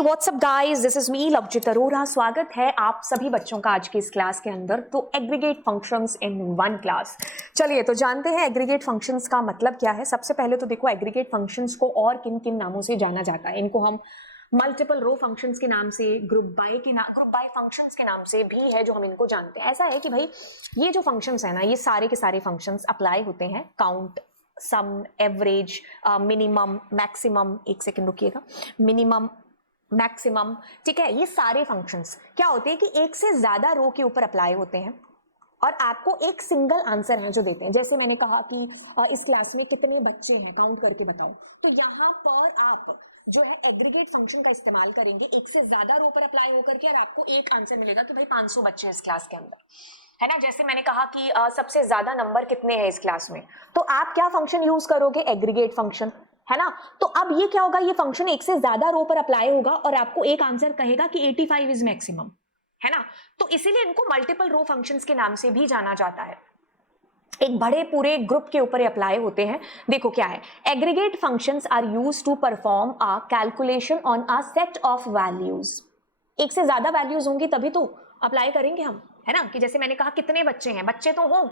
WhatsApp guys, this is me Lovejit Arora. स्वागत है आप सभी बच्चों का आज की इस क्लास के अंदर। तो aggregate functions in one class. चलिए तो जानते हैं एग्रीगेट फंक्शंस का मतलब क्या है। सबसे पहले तो देखो एग्रीगेट फंक्शंस को और किन किन नामों से जाना जाता है। इनको हम मल्टीपल रो फंक्शंस के नाम से, ग्रुप बाय फंक्शंस के नाम से भी है जो हम इनको जानते हैं। ऐसा है कि भाई ये जो फंक्शंस है ना, ये सारे के सारे फंक्शंस अप्लाई होते हैं काउंट, सम, एवरेज, मिनिमम, मैक्सिमम। एक सेकेंड रुकिएगा। मिनिमम, मैक्सिमम, ठीक है। ये सारे फंक्शंस क्या होते हैं कि एक से ज्यादा रो के ऊपर अप्लाई होते हैं और आपको एक सिंगल आंसर है जो देते हैं। जैसे मैंने कहा कि इस क्लास में कितने बच्चे हैं, काउंट करके बताओ। तो यहाँ पर आप जो है एग्रीगेट फंक्शन का इस्तेमाल करेंगे एक से ज्यादा रो पर अप्लाई होकर के, और आपको एक आंसर मिलेगा कि भाई 500 बच्चे हैं इस क्लास के अंदर, है ना। जैसे मैंने कहा कि सबसे ज्यादा नंबर कितने हैं इस क्लास में, तो आप क्या फंक्शन यूज करोगे? एग्रीगेट फंक्शन, है ना। तो अब ये क्या होगा, ये फंक्शन एक से ज्यादा रो पर अप्लाई होगा और आपको एक आंसर कहेगा कि 85 इज मैक्सिमम, है ना। तो इसीलिए इनको मल्टीपल रो फंक्शंस के नाम से भी जाना जाता है। एक बड़े पूरे ग्रुप के ऊपर अप्लाई होते हैं। देखो क्या है, aggregate functions are used to perform a calculation on a set of values. एक से ज्यादा वैल्यूज होंगी तभी तो अप्लाई करेंगे हम, है ना। कि जैसे मैंने कहा कितने बच्चे हैं, बच्चे तो हो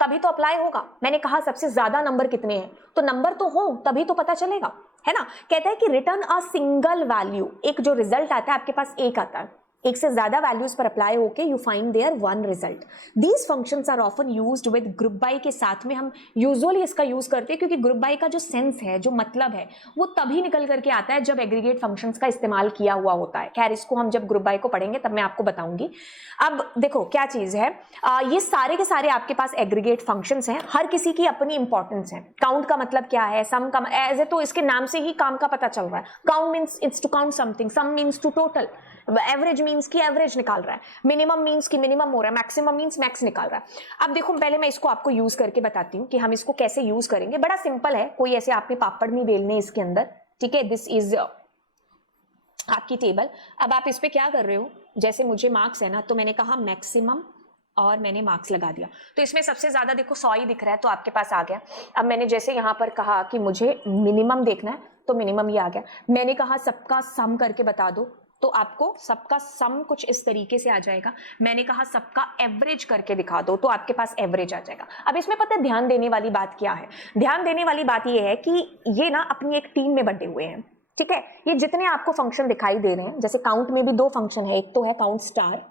तभी तो अप्लाई होगा। मैंने कहा सबसे ज्यादा नंबर कितने हैं, तो नंबर तो हो तभी तो पता चलेगा, है ना। कहता है कि रिटर्न अ सिंगल वैल्यू, एक जो रिजल्ट आता है आपके पास एक आता है, एक से ज्यादा वैल्यूज पर अप्लाई होके you find their one result. These functions are often used with group by के साथ में हम यूजुअली इसका यूज करते हैं, क्योंकि ग्रुप बाय का जो सेंस है, जो मतलब है, वो तभी निकल करके आता है जब एग्रीगेट फंक्शंस का इस्तेमाल किया हुआ होता है। खैर इसको हम जब ग्रुप बाय को पढ़ेंगे तब मैं आपको बताऊंगी। अब देखो क्या चीज है, ये सारे के सारे आपके पास एग्रीगेट फंक्शंस हैं, हर किसी की अपनी इंपॉर्टेंस है। काउंट का मतलब क्या है, सम का एज ए, तो इसके नाम से ही काम का पता चल रहा है। Count means it's to count something, sum means to total, average means की एवरेज निकाल रहा है, मिनिमम मीन्स की मिनिमम हो रहा है, मैक्सिमम मीन्स मैक्स निकाल रहा है। अब देखो पहले मैं इसको आपको यूज करके बताती हूँ कि हम इसको कैसे यूज करेंगे। बड़ा सिंपल है, कोई ऐसे आपने पापड़ नहीं बेलने इसके अंदर, ठीक है। दिस इज आपकी टेबल। अब आप इस पे क्या कर रहे हो, जैसे मुझे मार्क्स है ना, तो मैंने कहा मैक्सिमम और मैंने मार्क्स लगा दिया। तो इसमें सबसे ज्यादा देखो 100 ही दिख रहा है, तो आपके पास आ गया। अब मैंने जैसे यहाँ पर कहा कि मुझे मिनिमम देखना है, तो मिनिमम ये आ गया। मैंने कहा सबका सम करके बता दो, तो आपको सबका सम कुछ इस तरीके से आ जाएगा। मैंने कहा सबका एवरेज करके दिखा दो, तो आपके पास एवरेज आ जाएगा। अब इसमें पता है ध्यान देने वाली बात क्या है? ध्यान देने वाली बात ये है कि ये ना अपनी एक टीम में बंटे हुए हैं, ठीक है। ये जितने आपको फंक्शन दिखाई दे रहे हैं, जैसे काउंट में भी दो फंक्शन है, एक तो है काउंट स्टार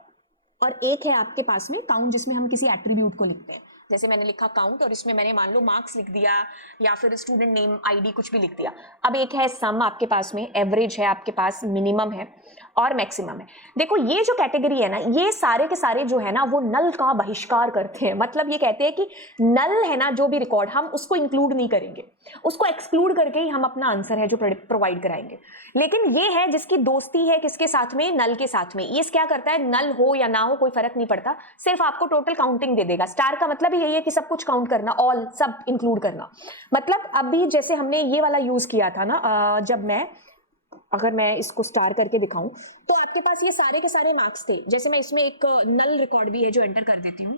और एक है आपके पास में काउंट, जिसमें हम किसी एट्रीब्यूट को लिखते हैं। जैसे मैंने लिखा काउंट और इसमें मैंने मान लो मार्क्स लिख दिया या फिर स्टूडेंट नेम, आईडी, कुछ भी लिख दिया। अब एक है सम आपके पास में, एवरेज है आपके पास, मिनिमम है और मैक्सिमम है। देखो ये जो कैटेगरी है ना, ये सारे के सारे जो है ना, वो नल का बहिष्कार करते हैं। मतलब ये कहते हैं कि नल है ना, जो भी रिकॉर्ड, हम उसको इंक्लूड नहीं करेंगे, उसको एक्सक्लूड करके ही हम अपना आंसर है जो प्रोवाइड कराएंगे। लेकिन ये है जिसकी दोस्ती है किसके साथ में, नल के साथ में। ये क्या करता है, नल हो या ना हो कोई फर्क नहीं पड़ता, सिर्फ आपको टोटल काउंटिंग दे देगा। स्टार का मतलब यही है कि सब कुछ काउंट करना, ऑल, सब इंक्लूड करना। मतलब अभी जैसे हमने ये वाला यूज किया था ना, जब मैं, अगर मैं इसको स्टार करके दिखाऊं, तो आपके पास ये सारे के सारे मार्क्स थे। जैसे मैं इसमें एक नल रिकॉर्ड भी है जो एंटर कर देती हूँ,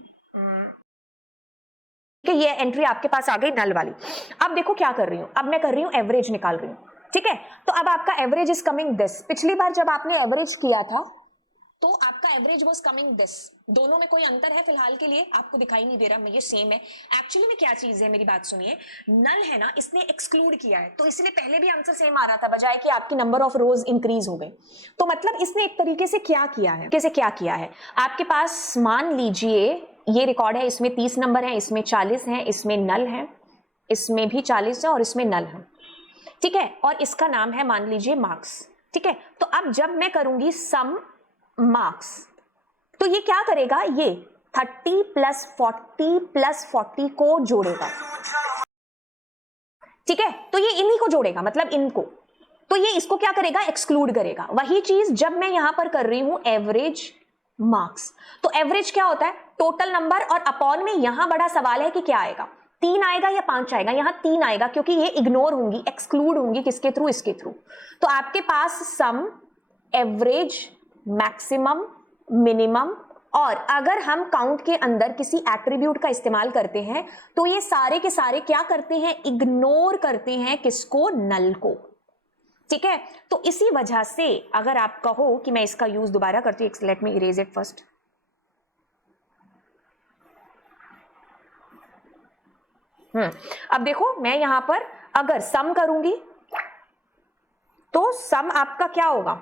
कि ये एंट्री आपके पास आ गई नल वाली। अब देखो क्या कर रही हूं, अब मैं कर रही हूं एवरेज निकाल रही हूं, ठीक है। तो अब आपका एवरेज इज कमिंग दिस। पिछली बार जब आपने एवरेज किया था तो आपका एवरेज वाज कमिंग दिस। दोनों में कोई अंतर है फिलहाल के लिए, आपको दिखाई नहीं दे रहा, ये सेम है। एक्चुअली में क्या चीज है, मेरी बात सुनिए। नल है ना, इसने एक्सक्लूड किया है, तो इसलिए पहले भी आंसर सेम आ रहा था, बजाय कि आपकी नंबर ऑफ रोज इंक्रीज हो गई। तो मतलब इसने एक तरीके से क्या किया है, कैसे क्या किया है, आपके पास मान लीजिए ये रिकॉर्ड है, इसमें 30 नंबर है, इसमें 40 है, इसमें नल है, इसमें भी 40 है और इसमें नल है, ठीक है। और इसका नाम है मान लीजिए मार्क्स, ठीक है। तो अब जब मैं करूंगी सम मार्क्स, तो ये क्या करेगा, ये 30 प्लस 40 प्लस 40 को जोड़ेगा, ठीक है। तो ये इन्हीं को जोड़ेगा, मतलब इनको। तो ये इसको क्या करेगा, एक्सक्लूड करेगा। वही चीज जब मैं यहां पर कर रही हूं एवरेज मार्क्स, तो एवरेज क्या होता है, टोटल नंबर, और अपॉन में यहां बड़ा सवाल है कि क्या आएगा, 3 आएगा या 5 आएगा। यहां 3 आएगा क्योंकि ये इग्नोर होंगी, एक्सक्लूड होंगी, किसके थ्रू, इसके थ्रू। तो आपके पास सम, एवरेज, मैक्सिमम, मिनिमम, और अगर हम काउंट के अंदर किसी एट्रीब्यूट का इस्तेमाल करते हैं तो ये सारे के सारे क्या करते हैं, इग्नोर करते हैं किसको, नल को, ठीक है, तो इसी वजह से अगर आप कहो कि मैं इसका यूज दोबारा करती हूँ, let me erase it first. अब देखो मैं यहां पर अगर सम करूंगी तो सम आपका क्या होगा,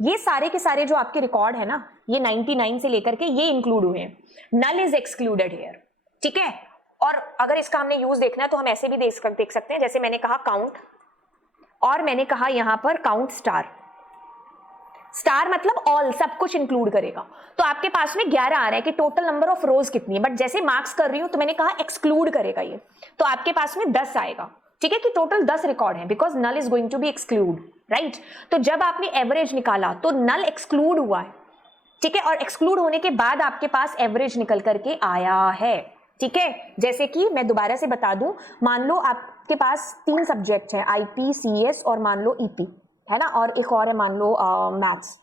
ये सारे के सारे जो आपके रिकॉर्ड है ना, ये 99 से लेकर के ये इंक्लूड हुए हैं, नल इज एक्सक्लूडेड हियर, ठीक है। और अगर इसका हमने यूज देखना है तो हम ऐसे भी देख सकते हैं, जैसे मैंने कहा काउंट, और मैंने कहा यहां पर काउंट स्टार, स्टार मतलब ऑल, सब कुछ इंक्लूड करेगा। तो आपके पास में 11 आ रहा है कि टोटल नंबर ऑफ रोज कितनी है, बट जैसे मार्क्स कर रही हूं तो मैंने कहा एक्सक्लूड करेगा ये, तो आपके पास में 10 आएगा, ठीक है, कि टोटल 10 रिकॉर्ड है, because null is going to be exclude, right. तो जब आपने एवरेज निकाला तो नल एक्सक्लूड हुआ है, ठीक है, और एक्सक्लूड होने के बाद आपके पास एवरेज निकल करके आया है, ठीक है। जैसे कि मैं दोबारा से बता दूं, मान लो आपके पास 3 सब्जेक्ट है, आईपी, सीएस और मान लो ईपी, है ना, और एक और है मान लो मैथ्स,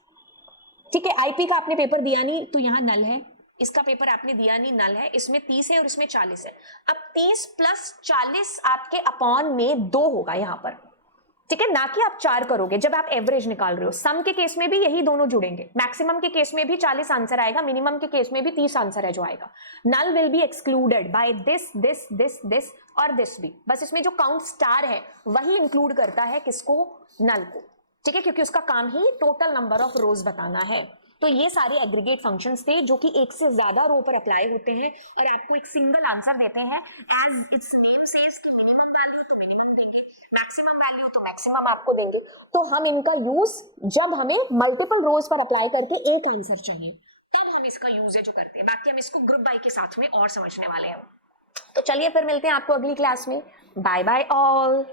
ठीक है। आईपी का आपने पेपर दिया नहीं तो यहाँ नल है, इसका पेपर आपने दिया नहीं, नल है, इसमें 30 है और इसमें 40 है। अब 30 प्लस 40 आपके अपॉन में 2 होगा यहाँ पर, ठीक है, ना कि आप 4 करोगे जब आप एवरेज निकाल रहे हो। सम के केस में भी यही दोनों जुड़ेंगे, मैक्सिमम के केस में भी 40 आंसर आएगा, मिनिमम के केस में भी 30 आंसर है जो आएगा। Null will be excluded by this this this this और दिस भी, बस इसमें जो काउंट स्टार है वही इंक्लूड करता है किसको, नल को, ठीक है, क्योंकि उसका काम ही टोटल नंबर ऑफ रोज बताना है। तो ये सारे एग्रीगेट फंक्शंस थे जो कि एक से ज्यादा रो पर अप्लाई होते हैं और आपको एक सिंगल आंसर देते हैं, एज इट्स नेम सेज कि मिनिमम वैल्यू तो मिनिमम देंगे, मैक्सिमम वैल्यू तो मैक्सिमम आपको देंगे। तो हम इनका यूज जब हमें मल्टीपल रोज पर अप्लाई करके एक आंसर चाहिए तब हम इसका यूज है जो करते हैं, बाकी हम इसको ग्रुप बाय के साथ में और समझने वाले हैं। तो चलिए फिर मिलते हैं आपको अगली क्लास में, बाय बाय ऑल।